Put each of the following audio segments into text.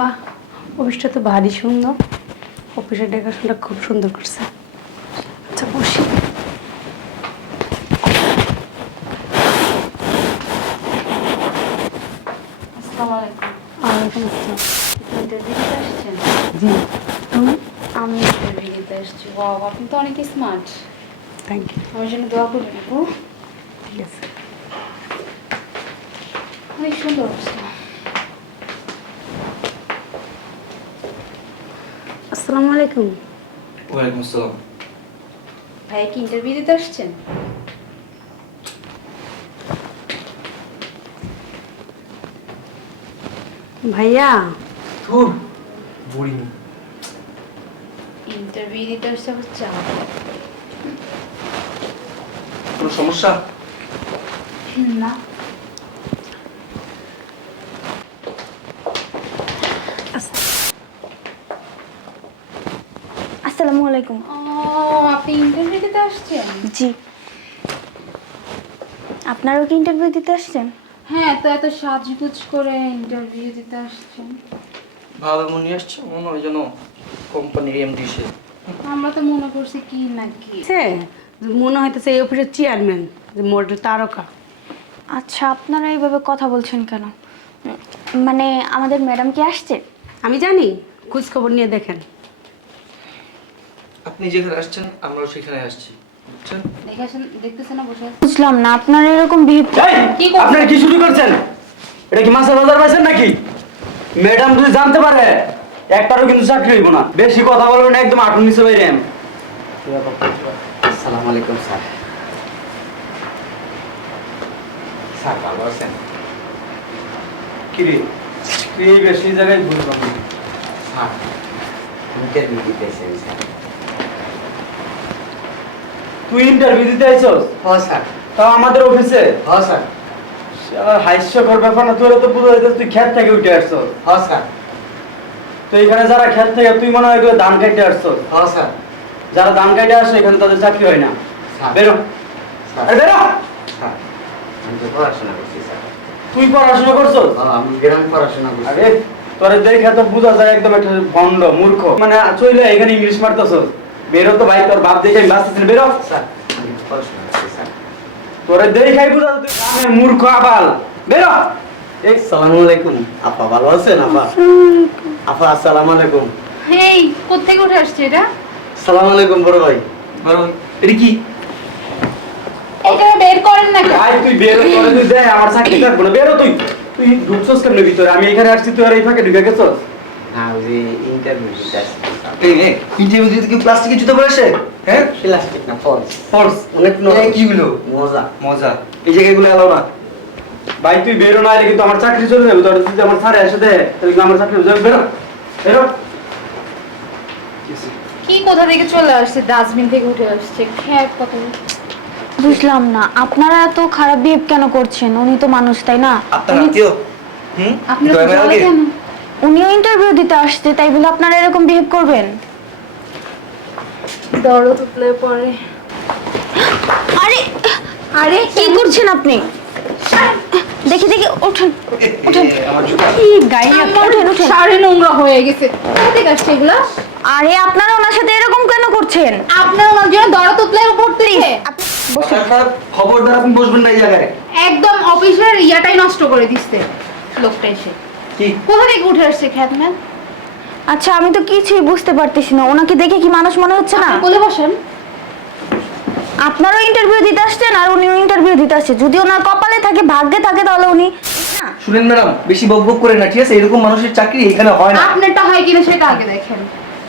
বাহ অফিসটা তো ভারী সুন্দর। অফিসের ডেকোরেশনটা খুব সুন্দর করছে। আচ্ছা বসি। আমি দিতে আসছি। আপনি তো অনেক স্মার্ট থ্যাংক ইউ আমার জন্য দোয়া করবেন ঠিক আছে। অনেক সুন্দর হচ্ছে আসসালামু আলাইকুম। ওয়ালাইকুম আসসালাম। ভাই কি ইন্টারভিউ দিতে আসছেন? ভাইয়া। ধুর বোরিং ইন্টারভিউ দিতে আসছে হচ্ছে কোনো সমস্যা? না আসসালামু আলাইকুম ও আপনি ইন্টারভিউ দিতে আসছেন জি। আপনারাও কি ইন্টারভিউ দিতে আসছেন? হ্যাঁ তো এত সাজগুজ করে ইন্টারভিউ দিতে আসছেন। ভালো মনে আসছে মনে হয় যেন কোম্পানির এমডি সে। আমরা তো মনে করছি কি নাকি সে মনে হইতেছে এই অফিসের চেয়ারম্যান যে মডেল তারকা। আচ্ছা আপনারা এইভাবে কথা বলছেন কেন? মানে আমাদের ম্যাডাম কি আসছে? আমি জানি খোঁজ খবর নিয়ে দেখেন। আপনি যেখানে আসছেন আমরাও সেখানে আসছি। বুঝলাম না আপনারা এরকম বিহেভ কি আপনারা কি শুরু করছেন? এটা কি মাছের বাজার পাইছেন নাকি? ম্যাডাম যদি জানতে পারে একটারও কিন্তু চাকরি হইব না। বেশি কথা বলবেন একদম আটুন নিচে বাইরে আসসালামু আলাইকুম স্যার। স্যার ভালো আছেন? কিরে? তুই বেশি জায়গায় না। স্যার ইন্টারভিউ দিতে এসেছেন স্যার। তুই ইন্টারভিউ দিতে আইছস? হ স্যার। তাও আমাদের অফিসে হ স্যার। হাস্যকর ব্যাপার না তোর তো পুরো তুই খেত থেকে উঠে আসছস। হ স্যার। তো এখানে যারা খেত থেকে তুই মনে হয় ধান কাটতে আসছস? হ স্যার। যারা ধান কাটে আসে এখানে তাদের চাকরি হয় না। বেরো। আরে বেরো! স্যার আমি তো পড়াশোনা করছি স্যার। তুই পড়াশোনা করছস? হ আমি গ্রামে পড়াশোনা করছি। আরে তোরে দেখে তো বোঝা যায় একদম একটা ভণ্ড মূর্খ। মানে চইলে এখানে ইংলিশ মারতেছস বেরো তো ভাই তোর বাপ দেখে আমি বাঁচতেছি বেরো তোরে দেখাই বোঝা যায় তুই গ্রামের মূর্খ আবাল। বেরো এই আসসালামু আলাইকুম। আপা ভালো আছেন আপা? আপা আসসালামু আলাইকুম। কোত্থেকে উঠে আসছে এটা? আসসালামু আলাইকুম বড় ভাই। বরং এটা কি? এটা বের করেন না ভাই তুই বেরো তোরে তুই দে আমার চাকরি থাকব না। বেরো তুই। তুই ঢুকছস কেমনে ভিতরে? আমি এখানে আসছি তুই আর এই ফাঁকে ঢুকে গেছস? না ওই যে ইন্টারভিউ দিতে আসছি। এই ইন্টারভিউ দিতে কি প্লাস্টিকের জুতো পরে আসে? হ্যাঁ? প্লাস্টিক না ফলস ফলস অনেক এই কি মজা। মজা। এই জায়গাগুলো এলাও না। ভাই তুই বেরো না এলে কিন্তু আমার চাকরি চলে যাবে। তোর যদি আমার স্যার এসে দে তাহলে আমার চাকরি যাবে। বেরো। বেরো। কি কোথা থেকে চলে আসছে? ডাস্টবিন থেকে উঠে আসছে। কত বুঝলাম না। আপনারা এত খারাপ বিহেভ কেন করছেন? উনি তো মানুষ তাই না? আপনার আত্মীয়? হুম? আপনার দয়া। কেন? উনিও ইন্টারভিউ দিতে আসছে তাই বলে আপনারা এরকম বিহেভ করবেন? দরদ উঠলে পরে। আরে আরে কি করছেন আপনি? দেখি দেখি উঠেন উঠেন। কি গায়ে উঠেন উঠেন। সাড়ে নোংরা হয়ে গেছে। কোথা থেকে আসছে এগুলো? আরে আপনারা ওনার সাথে এরকম কেন করছেন? আপনার ওনার জন্য দরদ উঠলে মাথা খবরদার আপনি বসবেন না এই জায়গায়। একদম অফিসের ইয়াটাই নষ্ট করে দিচ্ছে লোকটা এসে। কি? কোথা থেকে উঠে আসছে খ্যাতম্যান আচ্ছা আমি তো কিছুই বুঝতে পারতেছি না। ওনাকে দেখে কি মানুষ মনে হচ্ছে না? বলে বসেন। আপনারও ইন্টারভিউ দিতে আসছেন আর উনিও ইন্টারভিউ দিতে আসছে। যদি ওনার কপালে থাকে ভাগ্যে থাকে তাহলে উনি না। শুনেন ম্যাডাম বেশি বক বক করে না ঠিক আছে? এরকম মানুষের চাকরি এখানে হয় না। আপনারটা হয় কিনা সেটা আগে দেখেন।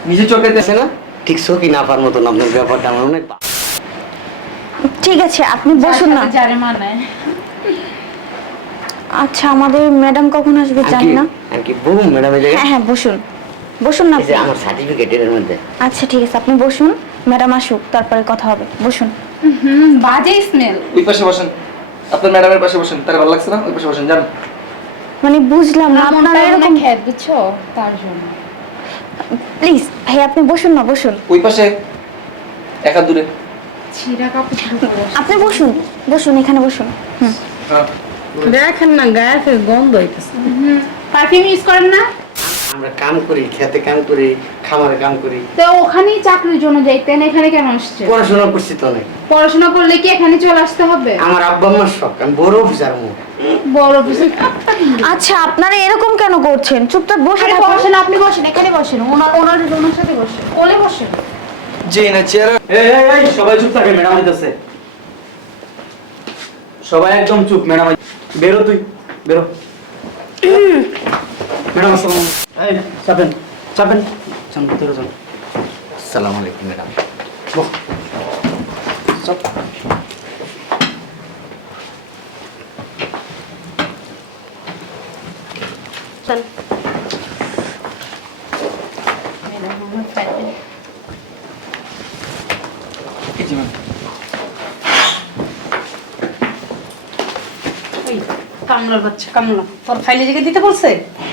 নিজে চোখে দেখে না ঠিক সকি না পার মতন আপনার ব্যাপারটা আমার অনেক ঠিক আছে আপনি বসুন না। যারে মানায়। আচ্ছা আমাদের ম্যাডাম কখন আসবে জানি না। আর কি বহু ম্যাডাম এই হ্যাঁ হ্যাঁ বসুন। বসুন না এই যে আপনি। আমার সার্টিফিকেট এর মধ্যে। আচ্ছা ঠিক আছে আপনি বসুন ম্যাডাম আসুক তারপরে কথা হবে। বসুন। হুম বাজে স্মেল ওই পাশে বসেন। আপনার ম্যাডামের পাশে বসেন তার ভালো লাগছে না? ওই পাশে বসেন জান মানে বুঝলাম না আপনারা এরকম খ্যাত বুঝছ? তার জন্য। প্লিজ ভাই আপনি বসুন না বসুন। ওই পাশে একা দূরে। ছিঁড়া কাপড়। আপনি বসুন বসুন এখানে বসুন। হুম। হ্যাঁ। দেখেন না গায়ে থেকে গন্ধ হইতেছে। পারফিউম ইউজ করেন না? আমরা কাম করি খেতে কাম করি খামারে কাম করি। তো ওখানেই চাকরির জন্য যাইতেন এখানে কেন আসছে পড়াশোনা করছি তো অনেক। পড়াশোনা করলে কি এখানে চলে আসতে হবে? আমার আব্বা আমার শখ আমি বড় অফিসার মুখ বড় অফিসে আচ্ছা আপনারা এরকম কেন করছেন? চুপচাপ বসে থাকুন। বসেন আপনি বসেন এখানে বসেন। ওনার ওনার ওনার সাথে বসেন। কোলে বসেন। জি না চেয়ার এই এই এই সবাই চুপ থাকে ম্যাডাম আইতাছে সবাই একদম চুপ ম্যাডাম বেরো তুই বেরো। ম্যাডাম আসসালাম এই চাপেন চাপেন। চান ভিতরে যান আসসালামু আলাইকুম ম্যাডাম। চাপ ওই কামলার বাচ্চা কামলা। তোর ফাইলে দিতে বলছে?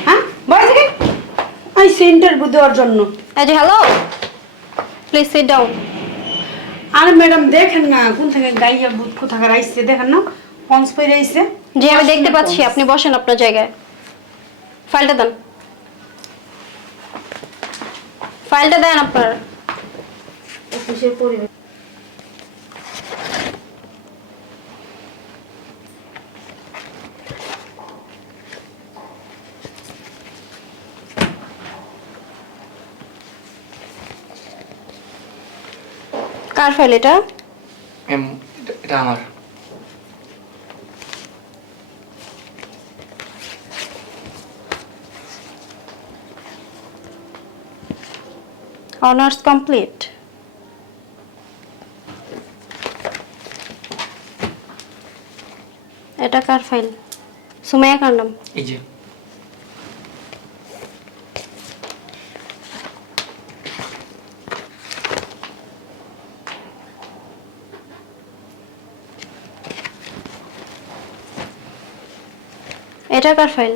হ্যাঁ? বয় থেকে? ইন্টারভিউ দেওয়ার জন্য। এই যে হ্যালো প্লিজ সিট ডাউন আরে ম্যাডাম দেখেন না কোন থেকে গাইয়া বুধ কোথাকার আইসে দেখেন না? পঞ্চ পরে আইসে জি আমি দেখতে পাচ্ছি আপনি বসেন আপনার জায়গায়। ফাইলটা দেন। ফাইলটা দেন আপনার। অফিসের পরিবেশ। কার ফাইল এটা? ম্যাম এটা- এটা আমার। অনার্স কমপ্লিট এটা কার ফাইল সুমাইয়া কার নাম? এই যে। এটা কার ফাইল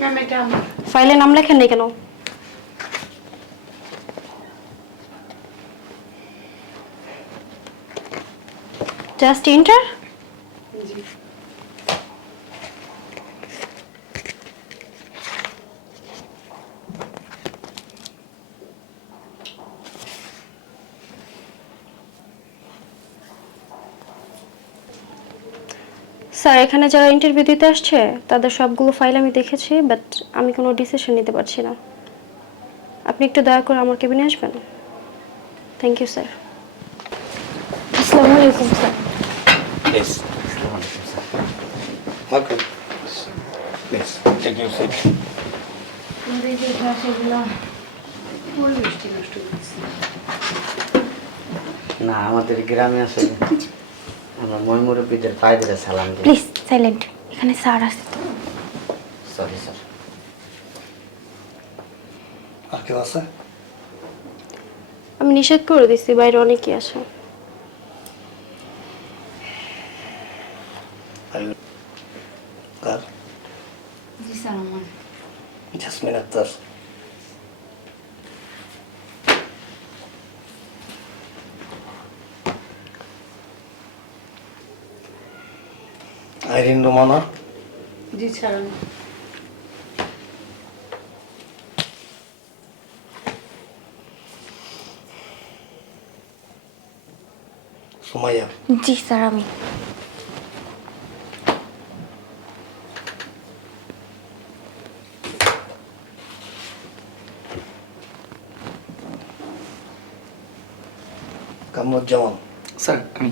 ম্যাম এটা আমার। ফাইলে নাম লেখেন নাই কেন? জাস্ট ইন্টার স্যার এখানে যারা ইন্টারভিউ দিতে আসছে তাদের সবগুলো ফাইল আমি দেখেছি বাট আমি কোনো ডিসিশন নিতে পারছি না। আপনি একটু দয়া করে আমার কেবিনে আসবেন? Thank you sir. আসসালামু আলাইকুম স্যার না আমাদের গ্রামে আসলে আমরা ময়মুরব্বীদের পায়ে ধরে সালাম দিই প্লিজ সাইলেন্ট এখানে স্যার আছে তো। সরি স্যার আর কেউ আছে? আমি নিষেধ করে দিচ্ছি বাইরে অনেকেই আছে। কার? জি স্যার আমার। জাসমিন আক্তার আইরিন রোমানা। জি স্যার আমি সুমাইয়া। জি স্যার আমি। কামরুজ্জামান। স্যার আমি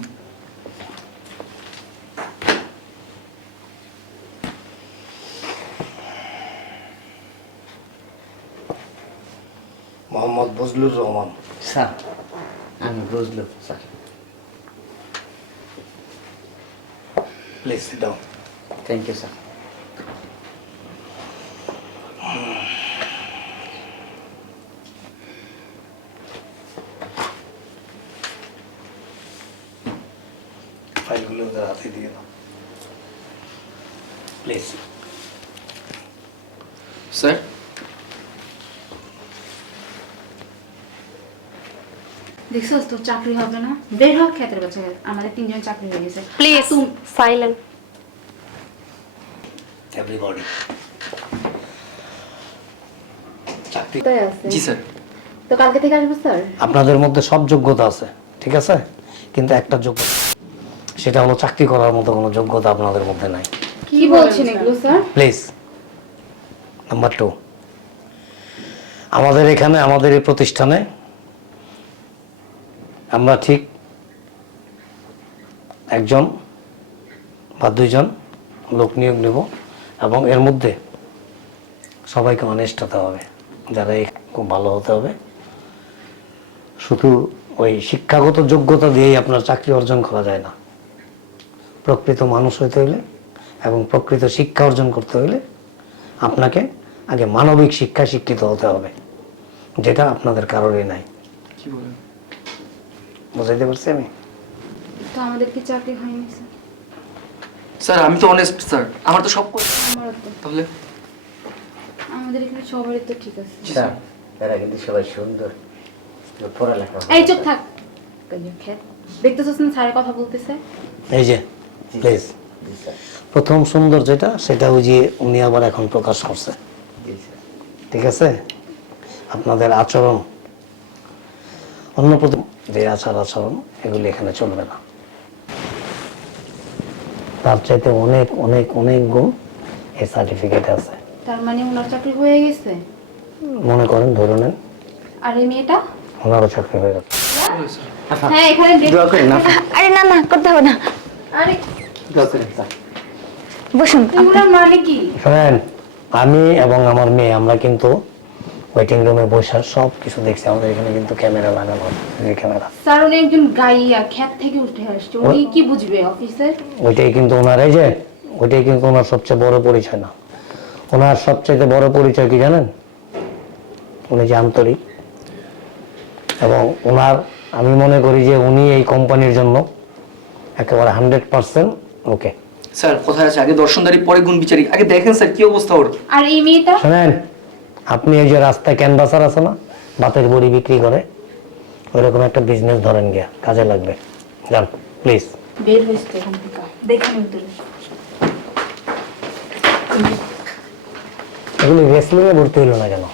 মোহাম্মদ বজলুর রহমান। স্যার আমি বুঝলো sir. Please down thank you sir ফাইলগুলো ওদের হাতে দিয়ে দাও। প্লিজ স্যার দেখছস তোর চাকরি হবে না? বের হোক ক্ষেতের বাচ্চা আমাদের তিনজন চাকরি হয়ে গেছে। প্লিজ সাইলেন্ট এভরিবডি চাকরি জি স্যার। তো কালকে থেকে আসব স্যার? আপনাদের মধ্যে সব যোগ্যতা আছে ঠিক আছে? কিন্তু একটা যোগ্যতা সেটা হলো চাকরি করার মতো কোনো যোগ্যতা আপনাদের মধ্যে নাই। কি বলছেন এগুলো স্যার? প্লিজ নাম্বার টু আমাদের এখানে আমাদের এই প্রতিষ্ঠানে আমরা ঠিক একজন বা দুইজন লোক নিয়োগ নেব এবং এর মধ্যে সবাইকে অনেস্ট হতে হবে, যারা খুব ভালো হতে হবে। শুধু ওই শিক্ষাগত যোগ্যতা দিয়েই আপনার চাকরি অর্জন করা যায় না। প্রকৃত মানুষ হইতে হইলে এবং প্রকৃত শিক্ষা অর্জন করতে হইলে আপনাকে আগে মানবিক শিক্ষা শিক্ষিত হতে হবে, যেটা আপনাদের কারোরই নাই। কি বলেন? বুঝাইতে পারছি আমি? তো আমাদের কি চাকরি হয়নি স্যার? স্যার আমি তো অনেস্ট স্যার। আমার তো সব কথা আমারও তো। তাহলে? আমাদের এখানে সবারই তো ঠিক আছে। স্যার। এরা কিন্তু সবাই সুন্দর। পড়ালেখা এই চুপ থাক। কাইয়া খেত। দেখতেছিস না স্যারের কথা বলতেছে? এই যে প্লিজ প্রথম সুন্দর যেটা সেটা ওই যে উনি আবার এখন প্রকাশ করছে। ঠিক আছে? আপনাদের আচরণ। অন্য প্রতি যে আচার আচরণ এগুলি এখানে চলবে না। তার চাইতে অনেক অনেক অনেক গুণ এই সার্টিফিকেটে আছে। তার মানে ওনার চাকরি হয়ে গেছে? মনে করেন ধরে নেন। আর এই মেয়েটা? ওনারও চাকরি হয়ে গেছে। হ্যাঁ এখানে দোয়া করেন না। আরে না না করতে হবে না। আরে। দোয়া করেন বসুন। মানে কি? শোনেন আমি এবং আমার মেয়ে আমরা কিন্তু ওয়েটিং রুমে বসে সব কিছু দেখছি। আমাদের এখানে কিন্তু ক্যামেরা লাগানো ক্যামেরা। স্যার উনি একজন গাইয়া খ্যাত থেকে উঠে আসছে। উনি কি বুঝবে অফিসের? ওইটাই কিন্তু ওনার এই যে ওইটাই কিন্তু ওনার সবচেয়ে বড় পরিচয় না। ওনার সবচেয়ে বড় পরিচয় কি জানেন? উনি যে আন্তরিক। এবং ওনার আমি মনে করি যে উনি এই কোম্পানির জন্য একেবারে হান্ড্রেড পার্সেন্ট ওকে। স্যার কোথায় আছে। আগে দর্শনদারি পরে গুণ বিচারিক। আগে দেখেন স্যার কি অবস্থা ওর? আর এই মেয়েটা? শোনেন আপনি এই যে রাস্তায় ক্যানভাসার আছে না বাতের বড়ি বিক্রি করে ওইরকম একটা বিজনেস ধরেন গিয়া কাজে লাগবে। যান প্লিজ বের হয়েছে এখান থেকে। দেখেন ভিতরে এগুলি রেসলিং ভর্তি হইল না কেন?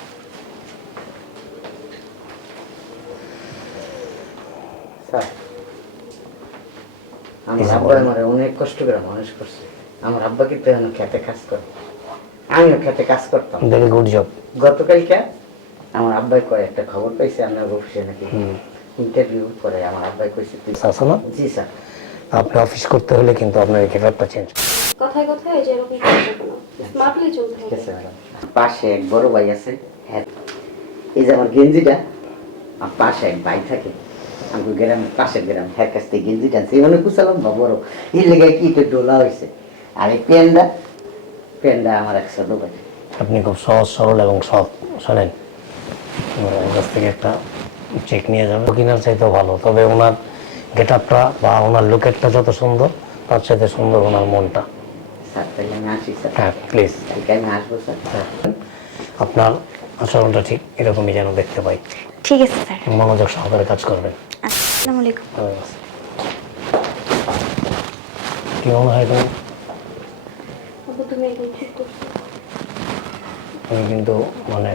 স্যার আমার আব্বা অনেক কষ্ট করে মানুষ করছে। আমার আব্বা কিন্তু এখন খেতে কাজ করে। আমিও খেতে কাজ করতাম। ভেরি গুড জব গতকালকে আমার আব্বাই কয় একটা খবর পাইছে আপনার অফিসে নাকি ইন্টারভিউ করে আমার আব্বাই কইছে তুই আছে না? জি স্যার আপনি অফিস করতে হলে কিন্তু আপনার গেটআপটা চেঞ্জ কথায় কথায় যে এরকম স্মার্টলি চলতে হবে। পাশে এক বড় ভাই আছে হ্যাঁ। এই যে আমার গেঞ্জিটা আর পাশে এক ভাই থাকে আমি গ্রামের পাশের গ্রাম হ্যাঁ কাছ থেকে গেঞ্জিটা আনছে মানে কুচালাম বা বড়। এই লেগে কি একটু ডোলা হয়েছে আর এই পেনটা পেনটা আমার এক ছোট ভাই আপনি খুব সহজ সরল এবং সৎ শোনেন। ওর কাছ থেকে একটা চেক নিয়ে যাবেন। কিনার চাইতেও ভালো তবে ওনার গেটআপটা বা ওনার লুকেটটা যত সুন্দর তার চাইতে সুন্দর ওনার মনটা। হ্যাঁ প্লিজ স্যার। আপনার আচরণটা ঠিক এরকমই যেন দেখতে পাই। ঠিক আছে স্যার। মনোযোগ সহকারে কাজ করবেন। আসসালামু আলাইকুম। কি মনে হয় তুমি করছ। কিন্তু মানে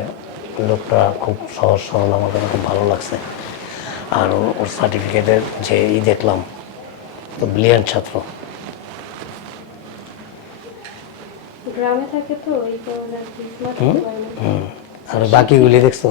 লোকটা খুব সহজ সরল আমার কাছে খুব ভালো লাগছে। আর ওর সার্টিফিকেটের যে ই দেখলাম তো ব্রিলিয়ান্ট ছাত্র। গ্রামে থাকে তো এই কারণে আর বাকিগুলি দেখছ?